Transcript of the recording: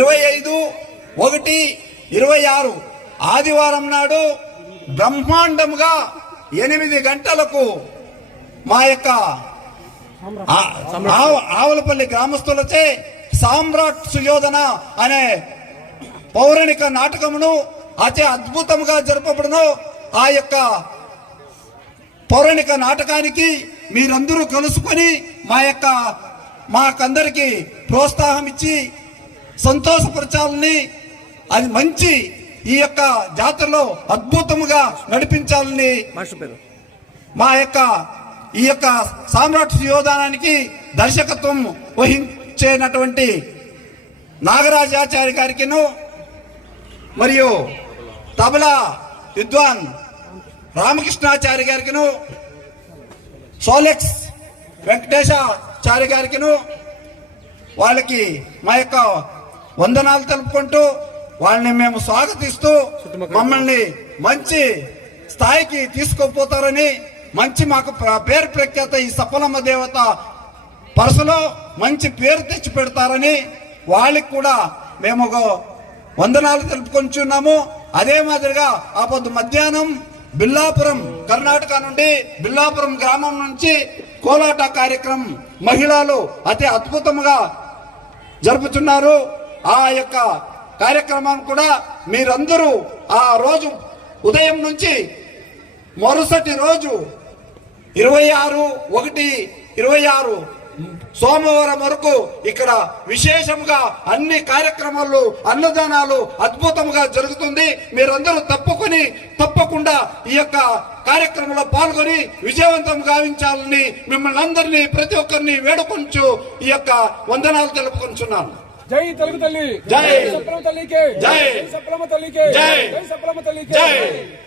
25/1/26 ఆదివారం నాడు బ్రహ్మాండంగా 8 గంటలకు మా యొక్క ఆవలపల్లి గ్రామస్తులచే సామ్రాట్ సుయోధన అనే పౌరాణిక నాటకమును అతి అద్భుతంగా జరపబడును. ఆ యొక్క పౌరాణిక నాటకానికి మీరందరూ కలుసుకొని మాకందరికి ప్రోత్సాహం ఇచ్చి సంతోషపరచాలని, అది మంచి ఈ యొక్క జాతరలో అద్భుతముగా నడిపించాలని మా యొక్క ఈ యొక్క సామ్రాట్ సుయోధనానికి దర్శకత్వం వహించేటటువంటి నాగరాజాచారి గారికిను మరియు తబలా విద్వాన్ రామకృష్ణాచారి గారికిను సోలెక్స్ వెంకటేశాచారి గారికిను వాళ్ళకి మా యొక్క వందనాలు తెలుపుకుంటూ వాళ్ళని మేము స్వాగతిస్తూ మమ్మల్ని మంచి స్థాయికి తీసుకుపోతారని, మంచి మాకు పేరు ప్రఖ్యాత ఈ సఫలమ్మ దేవత పరసలో మంచి పేరు తెచ్చి పెడతారని వాళ్ళకి కూడా మేము వందనాలు తెలుపుకొంచున్నాము. అదే మాదిరిగా ఆ పొద్దు మధ్యాహ్నం బిల్లాపురం కర్ణాటక నుండి బిల్లాపురం గ్రామం నుంచి కోలాట కార్యక్రమం మహిళలు అతి అద్భుతంగా జరుపుతున్నారు. ఆ యొక్క కార్యక్రమం కూడా మీరందరూ ఆ రోజు ఉదయం నుంచి మరుసటి రోజు 26/1/26 సోమవారం వరకు ఇక్కడ విశేషంగా అన్ని కార్యక్రమాలు, అన్నదానాలు అద్భుతంగా జరుగుతుంది. మీరందరూ తప్పకుండా ఈ యొక్క కార్యక్రమంలో పాల్గొని విజయవంతం గావించాలని మిమ్మల్ని అందరినీ ప్రతి ఒక్కరిని వేడుకొంచు ఈ యొక్క వందనాలు తెలుపుకొంచున్నాను. జై తెలుగు తల్లి, జై సప్లమ్మ తల్లికి, జై సప్లమ్మ తల్లికి, జై సప్లమ్మ తల్లికి. జై.